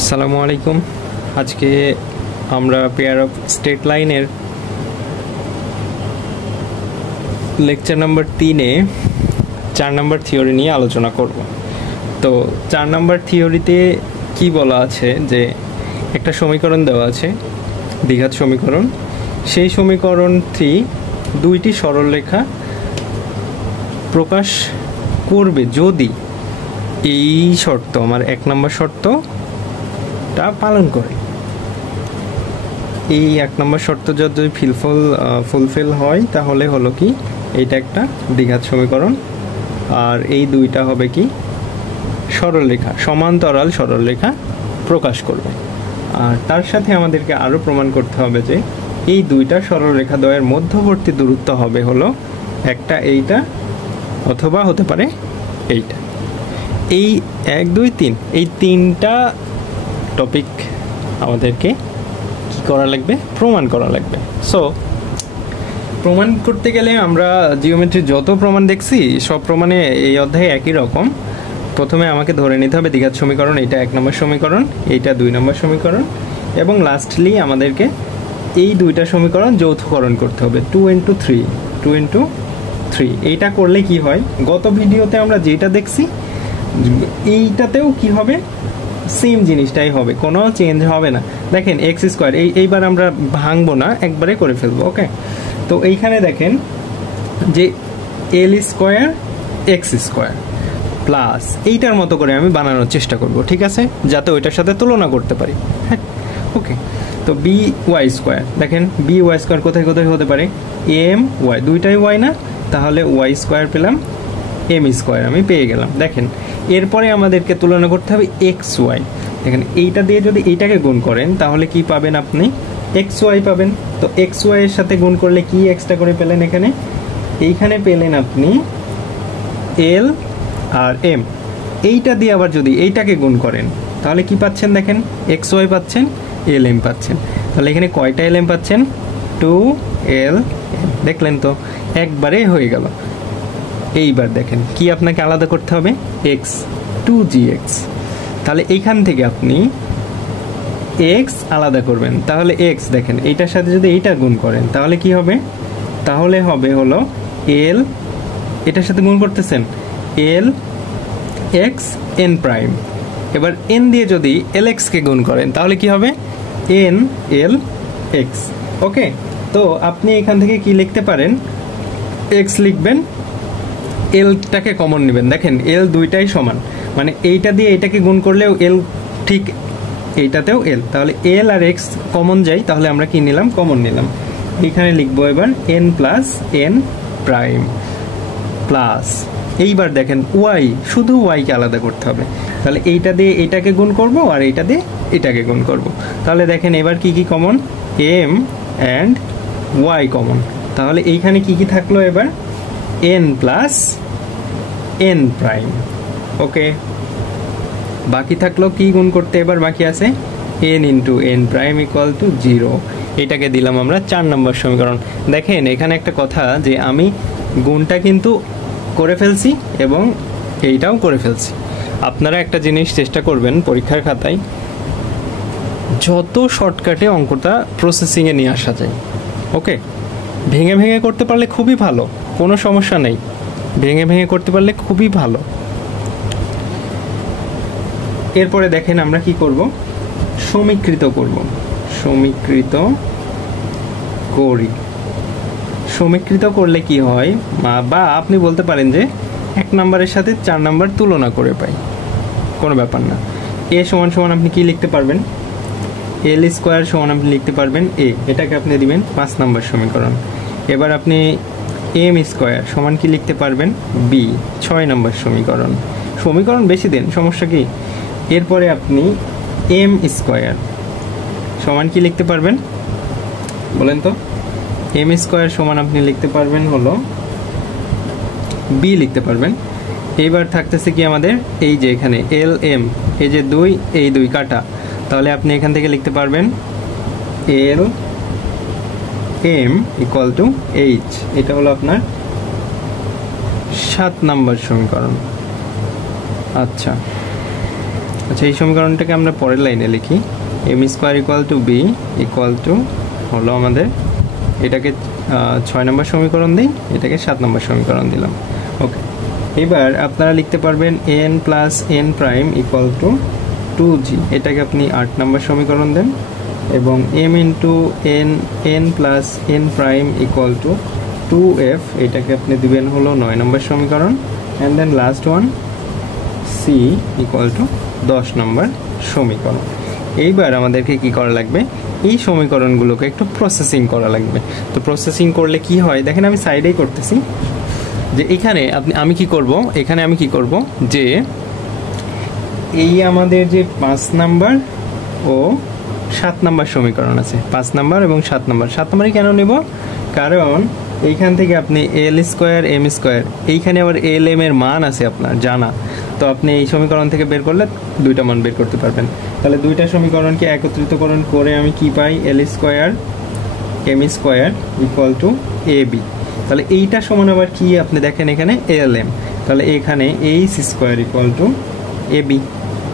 আসসালামু আলাইকুম। আজকে আমরা পেয়ার অফ স্ট্রেট লাইনের লেকচার নাম্বার 3-এ 4 নম্বর থিওরি নিয়ে আলোচনা করব। তো 4 নম্বর থিওরিতে কি বলা আছে যে একটা সমীকরণ দেওয়া আছে, দ্বিঘাত সমীকরণ। সেই সমীকরণটি দুইটি সরলরেখা প্রকাশ করবে যদি এই শর্ত, আমার 1 নম্বর শর্তটা পালন করে। এই 1 নম্বর শর্ত যদি ফুলফিল হয় তাহলে হলো কি এইটা একটা দ্বিঘাত সমীকরণ, আর এই দুইটা হবে কি সরলরেখা, সমান্তরাল সরলরেখা প্রকাশ করবে। আর তার সাথে আমাদেরকে আরও প্রমাণ করতে হবে যে এই দুইটা সরলরেখা দ্বয়ের মধ্যবর্তী দূরত্ব হবে হলো একটা এইটা অথবা হতে পারে এইটা। এই 1, 2, 3 এই 3টা টপিক আমাদেরকে কি করা লাগবে, প্রমাণ করা লাগবে। সো প্রমাণ করতে গেলে আমরা জিওমেট্রির যত প্রমাণ দেখছি সব প্রমাণে এই অধ্যায়ে একই রকম। প্রথমে আমাকে ধরে নিতে হবে দ্বিঘাত সমীকরণ, এইটা 1 নম্বর সমীকরণ, এইটা 2 নম্বর সমীকরণ, এবং লাস্টলি আমাদেরকে এই দুইটা সমীকরণ যৌথকরণ করতে হবে 2 into 3। এইটা করলে কি হয়, গত ভিডিওতে আমরা যেটা দেখছি এইটাতেও কি হবে, সেম জিনিসটাই হবে, কোনো চেঞ্জ হবে না। দেখেন এক্স স্কোয়ার, এইবার আমরা ভাঙবো না, একবারে করে ফেলবো। ওকে, তো এইখানে দেখেন যে এল স্কোয়ার এক্স স্কোয়ার প্লাস এইটার মতো করে আমি বানানোর চেষ্টা করব, ঠিক আছে, যাতে ওইটার সাথে তুলনা করতে পারি। হ্যাঁ, ওকে। তো বি ওয়াই স্কোয়ার, দেখেন বি ওয়াই স্কোয়ার কোথায় কোথায় হতে পারে, এম ওয়াই, দুইটাই ওয়াই না, তাহলে ওয়াই স্কোয়ার পেলাম, এম স্কোয়ার আমি পেয়ে গেলাম। দেখেন এরপরে আমাদেরকে তুলনা করতে হবে এক্স ওয়াই। দেখেন এইটা দিয়ে যদি এইটাকে গুণ করেন তাহলে কি পাবেন, আপনি এক্স ওয়াই পাবেন। তো এক্স ওয়াই এর সাথে গুণ করলে কি এক্সট্রা করে পেলেন, এইখানে পেলেন আপনি এল আর এম। এইটা দিয়ে আবার যদি এইটাকে গুণ করেন তাহলে কি পাচ্ছেন, দেখেন এক্স ওয়াই পাচ্ছেন, এল এম পাচ্ছেন। তাহলে এখানে কয়টা এল এম পাচ্ছেন, 2L M। দেখলেন তো, একবারে হয়ে গেল। এইবার দেখেন কি আপনাকে আলাদা করতে হবে, এক্স 2gx। তাহলে এইখান থেকে আপনি এক্স আলাদা করবেন, তাহলে এক্স দেখেন এইটার সাথে যদি এইটা গুণ করেন তাহলে কি হবে, তাহলে হবে হলো এল, এটার সাথে গুণ করতেছেন এল এক্স এন প্রাইম। এবার এন দিয়ে যদি এল এক্সকে গুণ করেন তাহলে কি হবে, এন এল এক্স। ওকে, তো আপনি এখান থেকে কি লিখতে পারেন, এক্স লিখবেন, এলটাকে কমন নেবেন। দেখেন এল দুইটাই সমান, মানে এইটা দিয়ে এইটাকে গুণ করলেও এল, ঠিক এইটাতেও এল, তাহলে এল আর এক্স কমন যাই, তাহলে আমরা কি নিলাম, কমন নিলাম। এইখানে লিখবো এবার N plus N prime plus, এইবার দেখেন ওয়াই, শুধু ওয়াইকে আলাদা করতে হবে। তাহলে এইটা দিয়ে এইটাকে গুণ করব আর এইটা দিয়ে এটাকে গুণ করব। তাহলে দেখেন এবার কি কি common, M and Y common. তাহলে এইখানে কি কি থাকলো, এবার N plus N prime. Okay, বাকি থাকলো কি গুণ করতে, এবার বাকি আছে N into N prime equal to 0। এটাকে দিলাম আমরা 4 নম্বর সমীকরণ। দেখেন এখানে একটা কথা যে আমি গুণটা কিন্তু করে ফেলছি এবং এইটাও করে ফেলছি। আপনারা একটা জিনিস চেষ্টা করবেন পরীক্ষার খাতায় যত শর্টকাটে অঙ্কটা প্রসেসিংয়ে নিয়ে আসা যায়। ওকে, ভেঙে ভেঙে করতে পারলে খুবই ভালো, কোনো সমস্যা নেই, ভেঙে ভেঙে করতে পারলে খুবই ভালো। এরপরে দেখেন আমরা কি করব, সমীকৃত করব, সমীকৃত করি। সমীকৃত করলে কি হয়, বা আপনি বলতে পারেন যে 1 নম্বরের সাথে 4 নম্বর তুলনা করে পাই, কোনো ব্যাপার না। এ সমান সমান আপনি কি লিখতে পারবেন, এল স্কোয়ার সমান আপনি লিখতে পারবেন এ, এটাকে আপনি দিবেন 5 নম্বর সমীকরণ। এবার আপনি এম স্কোয়ার সমান কি লিখতে পারবেন, বি 6 নম্বর সমীকরণ। সমীকরণ বেশি দেন, সমস্যা কি। এরপরে আপনি এম স্কোয়ার সমান কি লিখতে পারবেন, বলেন তো, এম স্কোয়ার সমান আপনি লিখতে পারবেন হলো বি লিখতে পারবেন। এইবার থাকতেছে কি আমাদের, এই যে এখানে এল এম, এই যে 2, এই 2 কাটা, তাহলে আপনি এখান থেকে লিখতে পারবেন L M equal to H. এটা হলো আপনার 7 নম্বর সমীকরণ। আচ্ছা, আচ্ছা, এই সমীকরণটাকে আমরা পরের লাইনে লিখি, M square equal to B equal to হলো আমাদের, এটাকে 6 নম্বর সমীকরণ দিই, এটাকে 7 নম্বর সমীকরণ দিলাম। ওকে, এবার আপনারা লিখতে পারবেন N plus N prime equal to 2g, এটাকে আপনি 8 নম্বর সমীকরণ দেন, এবং M into N plus N prime equal to 2f, এটাকে আপনি দিবেন হলো 9 নম্বর সমীকরণ, and then last one C equal to 10 নম্বর সমীকরণ। এইবার আমাদেরকে কি করা লাগবে, এই সমীকরণগুলোকে একটু প্রসেসিং করা লাগবে। তো প্রসেসিং করলে কি হয় দেখেন, আমি সাইডেই করতেছি, যে এখানে আমি কি করব যে এই আমাদের যে 5 নাম্বার ও 7 নাম্বার সমীকরণ আছে, 5 নাম্বার এবং 7 নাম্বারই কেন নেব, কারণ এইখান থেকে আপনি এল স্কোয়ার এম স্কোয়ার, এইখানে আবার এল এম এর মান আছে আপনার জানা, তো আপনি এই সমীকরণ থেকে বের করলে দুইটা মান বের করতে পারবেন। তাহলে দুইটা সমীকরণকে একত্রিতকরণ করে আমি কি পাই, L square M square equal to A B. তাহলে এইটা সমান আবার কি, আপনি দেখেন এখানে এল এম, তাহলে এখানে H square equal to A B,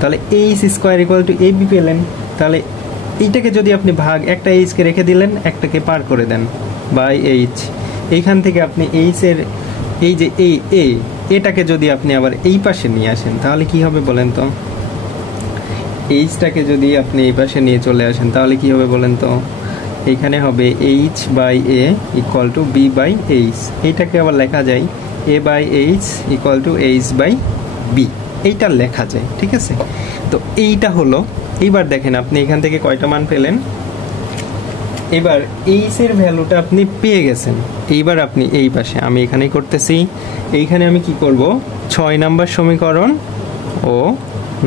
তাহলে H square equal to A B পেলেন। তাহলে এইটাকে যদি আপনি ভাগ, একটা এইচকে রেখে দিলেন, একটাকে পার করে দেন বাই এইচ, এইখান থেকে আপনি এইচ এর এই যে এটাকে যদি আপনি আবার এই পাশে নিয়ে আসেন, তাহলে কি হবে বলেন তো, এইচটাকে যদি আপনি এই পাশে নিয়ে চলে আসেন তাহলে কি হবে বলেন তো, এইখানে হবে H by A equal to B by H, এইটাকে আবার লেখা যায় A by H equal to H by B, এইটা লেখা যায়, ঠিক আছে। তো এইটা হলো, এইবার দেখেন আপনি এখান থেকে কয়টা মান পেলেন, এবার এইচ এর ভ্যালুটা আপনি পেয়ে গেছেন। এইবার আপনি এই পাশে, আমি এখানেই করতেছি, এইখানে আমি কি করব, 6 নাম্বার সমীকরণ ও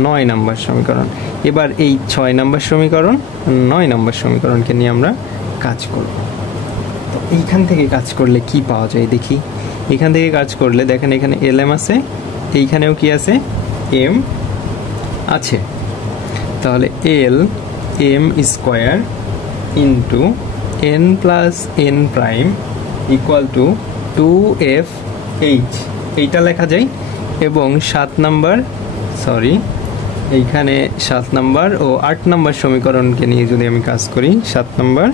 9 নাম্বার সমীকরণ, এবার এই 6 নাম্বার সমীকরণ 9 নাম্বার সমীকরণকে নিয়ে আমরা কাজ করব। তো এইখান থেকে কাজ করলে কি পাওয়া যায় দেখি, এখান থেকে কাজ করলে দেখেন এখানে এল এম আছে, এইখানেও কি আছে, এম আছে, তাহলে L M square into N plus N prime equal to 2f H, এইটা লেখা যায়। এবং 7 নাম্বার এইখানে 7 নাম্বার ও 8 নাম্বার সমীকরণকে নিয়ে যদি আমি কাজ করি, 7 নাম্বার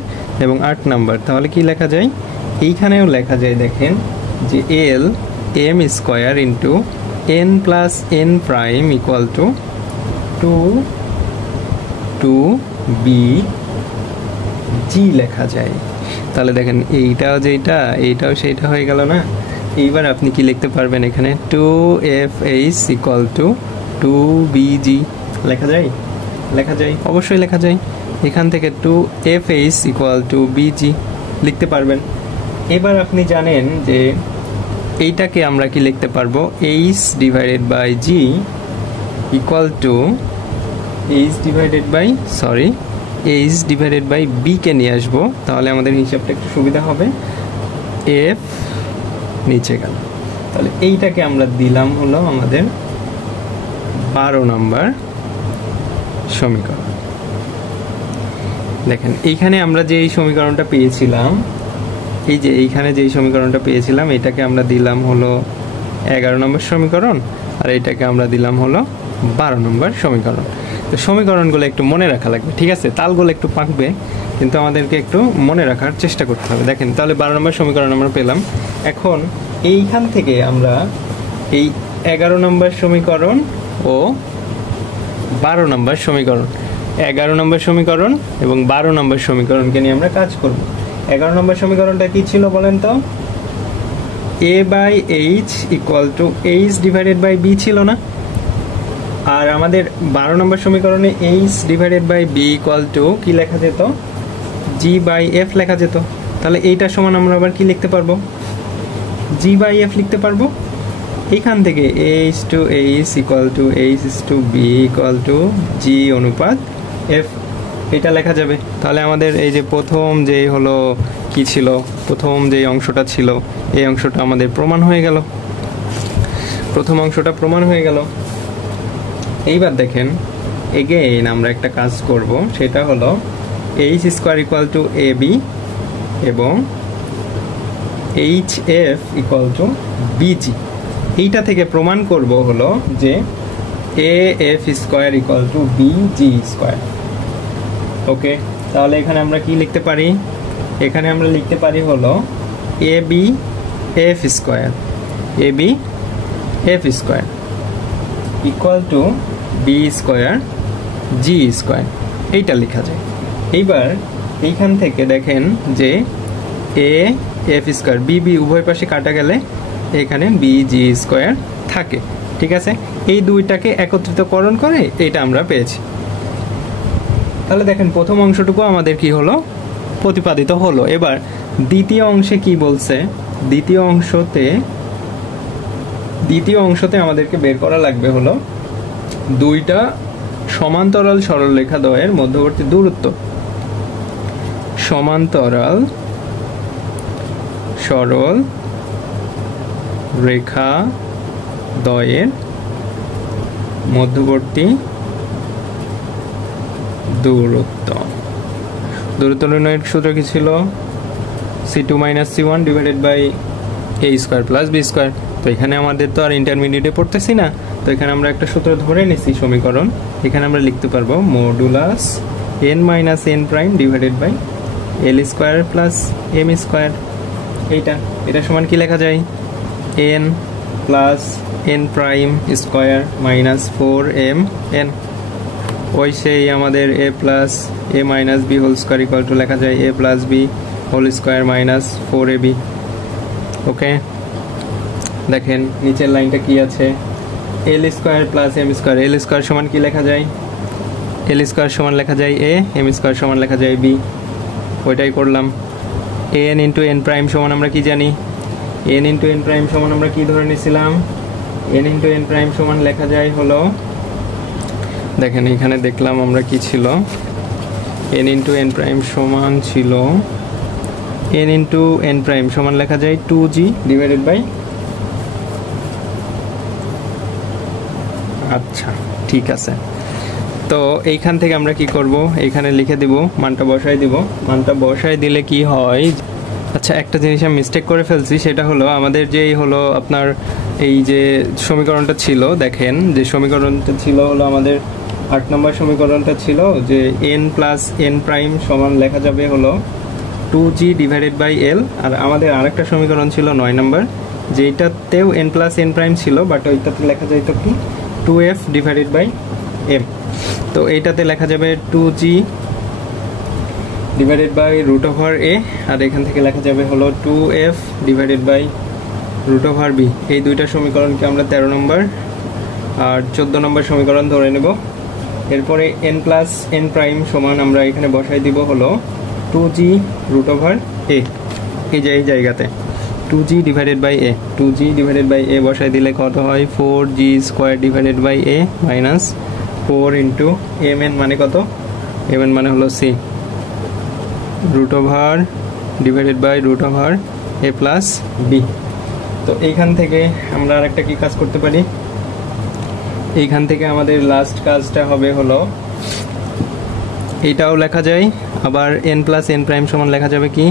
এবং 8 নাম্বার, তাহলে কি লেখা যায়, এইখানেও লেখা যায় দেখেন যে L M square into N plus N prime equal to 2b G লেখা যায়। তাহলে দেখেন এইটাও যেটা, এইটাও সেইটা হয়ে গেল না। এইবার আপনি কি লিখতে পারবেন, এখানে 2fh ইকুয়াল টু 2bg লেখা যায়, অবশ্যই লেখা যায়। এখান থেকে 2fh ইকুয়াল টু bg লিখতে পারবেন। এবার আপনি জানেন যে এইটাকে আমরা কি লিখতে পারবো, h divided by g equal to h divided by b কে নিয়ে আসবো, তাহলে আমাদের হিসাবটা একটু সুবিধা হবে। f নিচে গেল, তাহলে এইটাকে আমরা দিলাম হলো আমাদের 12 নাম্বার সমীকরণ। দেখেন এইখানে আমরা যে এই সমীকরণটা পেয়েছিলাম, এই যে এইখানে যে সমীকরণটা পেয়েছিলাম, এটাকে আমরা দিলাম হলো 11 নম্বর সমীকরণ, আর এটাকে আমরা দিলাম হলো 12 নম্বর সমীকরণ। তো সমীকরণগুলো একটু মনে রাখা লাগবে, ঠিক আছে, তালগুলো একটু পাকবে, কিন্তু আমাদেরকে একটু মনে রাখার চেষ্টা করতে হবে। দেখেন তাহলে 12 নম্বর সমীকরণ আমরা পেলাম। এখন এইখান থেকে আমরা এই 11 নম্বর সমীকরণ ও 12 নম্বর সমীকরণ, 11 নম্বর সমীকরণ এবং 12 নম্বর সমীকরণকে নিয়ে আমরা কাজ করব। 11 নম্বর সমীকরণটা কি ছিল বলেন তো, a by H equal to H divided by B ছিল না, আর আমাদের 12 নম্বর সমীকরণে H divided by B equal to কি লেখা যেত, জি বাই এফ লেখা যেত। তাহলে এইটা সমান আমরা আবার কি লিখতে পারবো, জি বাই এফ লিখতে পারবো। এখান থেকে H to H equal to H to B equal to G অনুপাত এফ, এটা লেখা যাবে। তাহলে আমাদের এই যে প্রথম যে হলো কি ছিল, প্রথম যে অংশটা ছিল, এই অংশটা আমাদের প্রমাণ হয়ে গেল, প্রথম অংশটা প্রমাণ হয়ে গেল। এইবার দেখেন এগেইন আমরা একটা কাজ করব, সেটা হলো H square equal to A B এবং H F equal to BG. এইটা থেকে প্রমাণ করব হলো যে A F square equal to B G square. Okay, তাহলে এখানে আমরা কি লিখতে পারি? এখানে আমরা লিখতে পারি হলো A B F square, A B F square equal to B square G square, এইটা লেখা যায়। এইবার এইখান থেকে দেখেন যে A F square B B উভয় পাশে কাটা গেলে এখানে বি জি স্কোয়ার থাকে। ঠিক আছে, এই দুইটাকে একত্রিতকরণ করে এটা আমরা পেয়েছি। তাহলে দেখেন প্রথম অংশটুকু আমাদের কি হলো, প্রতিপাদিত হলো। এবার দ্বিতীয় অংশে কি বলছে? দ্বিতীয় অংশতে আমাদেরকে বের করা লাগবে হলো দুইটা সমান্তরাল সরলরেখা দ্বয়ের মধ্যবর্তী দূরত্ব। সমান্তরাল সরল রেখা দ্বয়ের মধ্যবর্তী দূরত্ব নির্ণয়ের সূত্র কি ছিল? c2 - c1 divided by a square plus b square. তো এখানে আমাদের তো আর ইন্টারমিডিয়েটে পড়তেছি না, তো এখানে আমরা একটা সূত্র ধরে নিছি সমীকরণ। এখানে আমরা লিখতে পারবো modulus n - n prime divided by l square plus m square. এটা সমান কি লেখা যায়? n plus n prime square minus 4mn। ওই সেই আমাদের a plus a minus b whole square equal to লেখা যায় a plus b whole square minus 4ab। Okay, দেখেন নিচের লাইনটা কি আছে? l square plus m square. l square সমান কি লেখা যায়? l স্কয়ার সমান লেখা যায় a, m স্কয়ার সমান লেখা যায় b। ওইটাই করলাম। an ইন্টু n প্রাইম সমান আমরা কি জানি? n ইন্টু n প্রাইম সমান আমরা কি ধরে নিয়েছিলাম? n ইন্টু n প্রাইম সমান লেখা যায় হলো, দেখেন এখানে দেখলাম আমরা কি ছিল, n ইন্টু n প্রাইম সমান ছিল n ইন্টু n প্রাইম সমান লেখা যায় 2g ডিভাইডেড বাই, আচ্ছা ঠিক আছে। তো এইখান থেকে আমরা কি করব? এইখানে লিখে দিব, মানটা বসাই দিব। মানটা বসাই দিলে কি হয়? আচ্ছা, একটা জিনিস আমি মিস্টেক করে ফেলছি, সেটা হলো আমাদের যেই হলো আপনার এই যে সমীকরণটা ছিল, দেখেন যে সমীকরণটা ছিল হলো আমাদের 8 নম্বর সমীকরণটা ছিল যে n প্লাস n প্রাইম সমান লেখা যাবে হলো 2g ডিভাইডেড বাই l। আর আমাদের আরেকটা সমীকরণ ছিল 9 নম্বর, যেটাতেও n প্লাস n প্রাইম ছিল, বাট ওইটাতে লেখা যাইতো কি 2f ডিভাইডেড বাই m। তো এইটাতে লেখা যাবে 2g divided by root over a, আর এখান থেকে লেখা যাবে হলো 2f divided by root over b। এই দুইটা সমীকরণকে আমরা 13 নম্বর আর 14 নম্বর সমীকরণ ধরে নেব। এরপরে n প্লাস n প্রাইম সমান আমরা এখানে বসাই দিব হলো 2g রুট ওভার a, এই যে এই জায়গাতে 2g divided by a, 2g divided by a বসাই দিলে কত হয়? 4g square divided by a minus 4 into mn মানে কত? mn মানে হলো c root over divided by root over a plus b। তো এইখান থেকে আমরা আরেকটা কি কাজ করতে পারি? এইখান থেকে আমাদের লাস্ট কাজটা হবে হলো, এইটাও লেখা যায়, আবার n প্লাস n প্রাইম সমান লেখা যাবে কি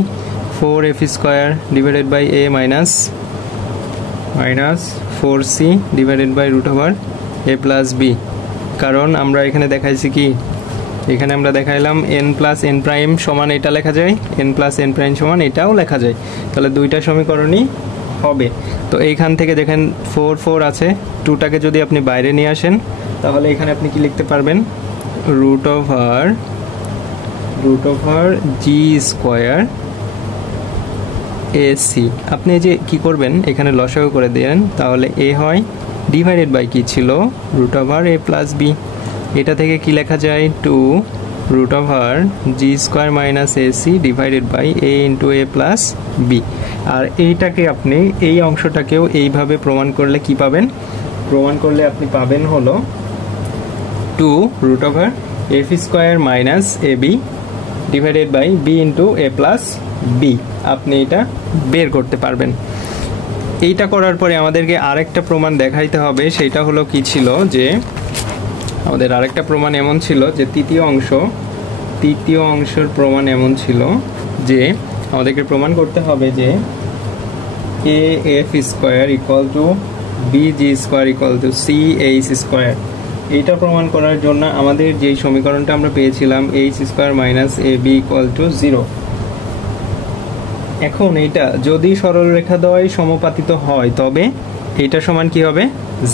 4f square divided by a minus 4c divided by root over a plus b। কারণ আমরা এখানে দেখাইছি কি, এখানে আমরা দেখাইলাম n প্লাস n প্রাইম সমান এটা লেখা যায়, n প্লাস n প্রাইম সমান এটাও লেখা যায়, তাহলে দুইটা সমীকরণই হবে। তো এইখান থেকে দেখেন 4 4 আছে, 2টাকে যদি আপনি বাইরে নিয়ে আসেন তাহলে এখানে আপনি কি লিখতে পারবেন? Root over G square ac। আপনি যে কি করবেন, এখানে লসাগু করে দেন, তাহলে a হয় ডিভাইডেড বাই কি ছিল root over a plus b। এটা থেকে কি লেখা যায় 2 root over G square minus ac divided by a into a plus b। আর এইটাকে আপনি এই অংশটাকেও এইভাবে প্রমাণ করলে কি পাবেন? প্রমাণ করলে আপনি পাবেন হলো 2 root over f square minus ab divided by b into a plus b। আপনি এটা বের করতে পারবেন। এইটা করার পরে আমাদেরকে আরেকটা প্রমাণ দেখাইতে হবে, সেটা হলো কি ছিল যে আমাদের আরেকটা প্রমাণ এমন ছিল যে তৃতীয় অংশের প্রমাণ এমন ছিল যে আমাদেরকে প্রমাণ করতে হবে যে af square equal to bg square equal to ch square. এইটা প্রমাণ করার জন্য আমাদের যেই সমীকরণটা আমরা পেয়েছিলাম H square minus A B equal to 0, এখন এইটা যদি সরলরেখা দ্বয় সমাপতিত হয় তবে এইটা সমান কি হবে?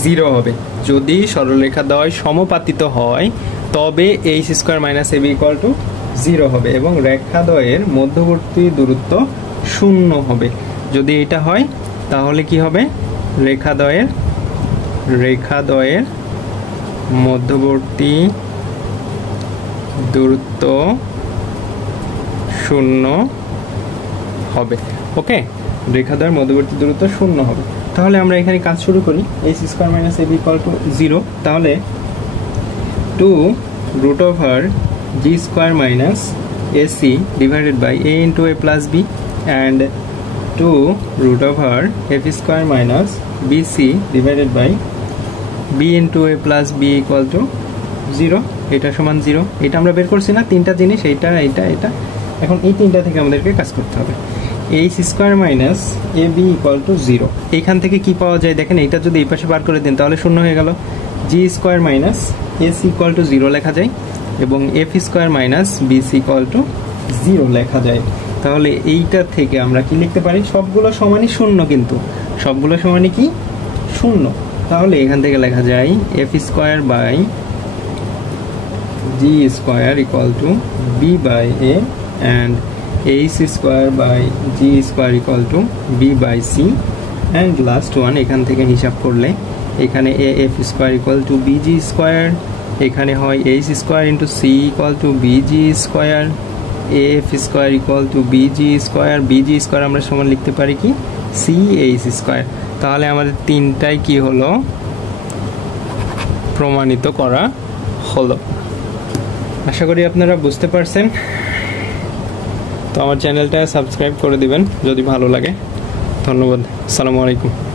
0 হবে। যদি সরলরেখা দ্বয় সমাপতিত হয় তবে H square minus A B equal to 0 হবে এবং রেখাদ্বয়ের মধ্যবর্তী দূরত্ব 0 হবে। যদি এটা হয় তাহলে কি হবে? রেখাদ্বয়ের মধ্যবর্তী দূরত্ব 0 হবে। ওকে, রেখাদ্বয়ের মধ্যবর্তী দূরত্ব 0 হবে। তাহলে আমরা এখানে কাজ শুরু করি। H square minus A B equal to 0, তাহলে 2 root over G square minus AC divided by A into A plus B and 2 root over F square minus BC divided by B into A plus B equal to 0, এটা সমান 0। এটা আমরা বের করছি না, তিনটা জিনিস, এটা এখন এই তিনটা থেকে আমাদেরকে কাজ করতে হবে। H square minus A B equal to 0, এইখান থেকে কি পাওয়া যায় দেখেন, এইটা যদি এই পাশে বার করে দিন তাহলে 0 হয়ে গেল। G square minus AC equal to 0 লেখা যায় এবং F square minus BC equal to 0 লেখা যায়। তাহলে এইটা থেকে আমরা কি লিখতে পারি? সবগুলো সমানই 0, কিন্তু সবগুলো সমানই কি 0। তাহলে এখান থেকে লেখা যায় F square by G square equal to B by A and H square by G square equal to B by C and last one এখান থেকে হিসাব করলে এখানে A F square equal to BG square, এখানে হয় H square into C equal to BG square, A F square equal to BG square আমরা সমান লিখতে পারি কি সি এইচ স্কোয়ার। তাহলে আমাদের তিনটাই কি হলো? প্রমাণিত করা হলো। আশা করি আপনারা বুঝতে পারছেন। তো আমার চ্যানেলটা সাবস্ক্রাইব করে দিবেন যদি ভালো লাগে। ধন্যবাদ। আসসালামু আলাইকুম।